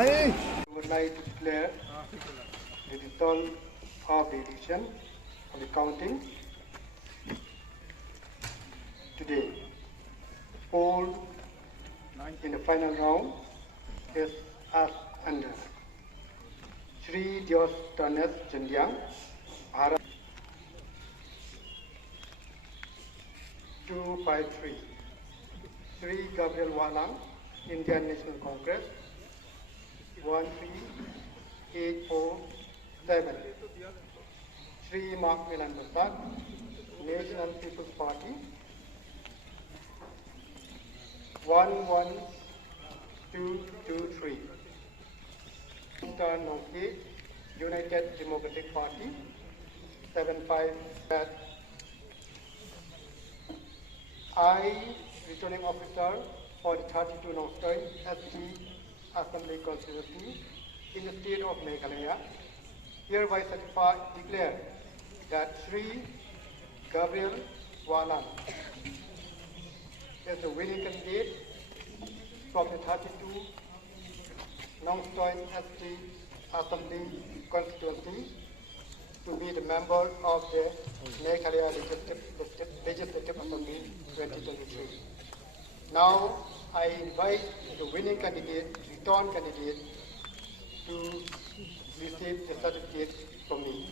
I would like to declare the result of the election of the counting today. Poll in the final round is as under. Sri Dios Tanes Jendiang, Bharat 253. Sri Gabriel Wahlang, Indian National Congress 13847. Sri Mark Milan Prasad, National People's Party 11223. Nongstoin, United Democratic Party 75. I, returning officer for the 32 Nongstoin ST Assembly constituency in the state of Meghalaya, hereby declare that Sri Gabriel Wahlang is the winning candidate from the 32 Nongstoin ST Assembly constituency to be the member of the Meghalaya Legislative Assembly 2023. Now I invite the winning candidate, return candidate, to receive the certificate from me.